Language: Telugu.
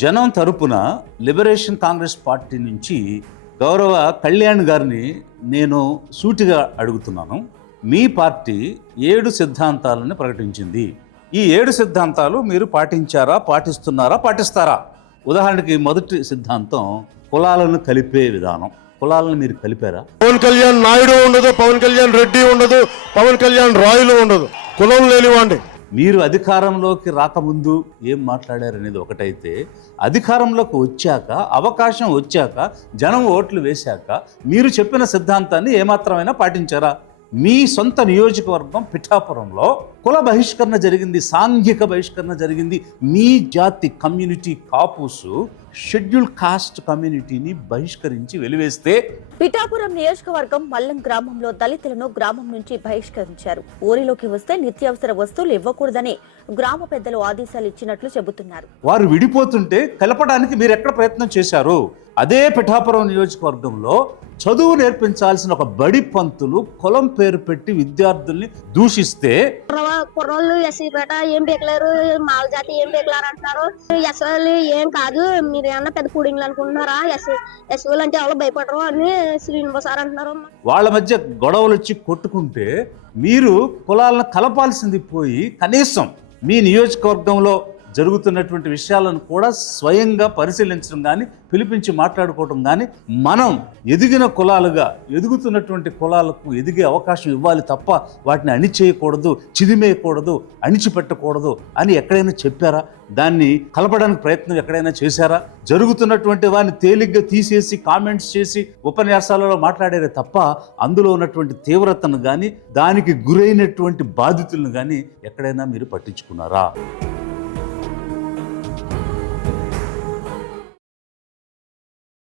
జనం తరపున లిబరేషన్ కాంగ్రెస్ పార్టీ నుంచి గౌరవ కళ్యాణ్ గారిని నేను సూటిగా అడుగుతున్నాను. మీ పార్టీ 7 సిద్ధాంతాలను ప్రకటించింది. ఈ 7 సిద్ధాంతాలు మీరు పాటించారా, పాటిస్తున్నారా, పాటిస్తారా? ఉదాహరణకి మొదటి సిద్ధాంతం కులాలను కలిపే విధానం. కులాలను మీరు కలిపారా? పవన్ కళ్యాణ్ నాయుడు ఉండదు, పవన్ కళ్యాణ్ రెడ్డి ఉండదు, పవన్ కళ్యాణ్ రాయులు ఉండదు. కులం లేనివాండి. మీరు అధికారంలోకి రాకముందు ఏం మాట్లాడారనేది ఒకటైతే, అధికారంలోకి వచ్చాక, అవకాశం వచ్చాక, జనం ఓట్లు వేశాక మీరు చెప్పిన సిద్ధాంతాన్ని ఏమాత్రమైనా పాటించారా? మీ సొంత నియోజకవర్గం పిఠాపురంలో కుల బహిష్కరణ జరిగింది, సాంఘిక బహిష్కరణ జరిగింది. మీ జాతి కమ్యూనిటీ కాపుసు షెడ్యూల్ కాస్ట్ కమ్యూనిటీని బహిష్కరించి వెలివేస్తే, పిఠాపురం నియోజకవర్గం మల్లం గ్రామంలో దళితులను గ్రామం నుంచి బహిష్కరించారు. ఊరిలోకి వస్తే నిత్యావసర వస్తువులు ఇవ్వకూడదని గ్రామ పెద్దలు ఆదేశాలు ఇచ్చినట్లు చెబుతున్నారు. వారు విడిపోతుంటే కలపడానికి మీరు ఎక్కడ ప్రయత్నం చేశారు? అదే పిఠాపురం నియోజకవర్గంలో చదువు నేర్పించాల్సిన ఒక బడి పంతులు కులం పేరు పెట్టి విద్యార్థుల్ని దూషిస్తే, కుర్రోళ్ళు ఎస్సీ పేట ఏం బేకలేరు, మాల జాతి ఏం బేకలేరు అంటున్నారు. ఎస్ఓలు ఏం కాదు, మీరు ఏమన్నా పెద్ద పుడింగ్లు అనుకుంటున్నారా? ఎస్ఓలు అంటే ఎవరు భయపడరు అని శ్రీనివాస్ సార్ అంటున్నారు. వాళ్ళ మధ్య గొడవలు వచ్చి కొట్టుకుంటే మీరు కులాలను కలపాల్సింది పోయి కనీసం మీ నియోజకవర్గంలో జరుగుతున్నటువంటి విషయాలను కూడా స్వయంగా పరిశీలించడం కానీ, పిలిపించి మాట్లాడుకోవడం కానీ, మనం ఎదిగిన కులాలుగా ఎదుగుతున్నటువంటి కులాలకు ఎదిగే అవకాశం ఇవ్వాలి తప్ప వాటిని అణిచేయకూడదు, చిదిమేయకూడదు, అణిచిపెట్టకూడదు అని ఎక్కడైనా చెప్పారా? దాన్ని కలపడానికి ప్రయత్నం ఎక్కడైనా చేశారా? జరుగుతున్నటువంటి వారిని తేలిగ్గా తీసేసి కామెంట్స్ చేసి ఉపన్యాసాలలో మాట్లాడారే తప్ప అందులో ఉన్నటువంటి తీవ్రతను కానీ, దానికి గురైనటువంటి బాధితులను కానీ ఎక్కడైనా మీరు పట్టించుకున్నారా?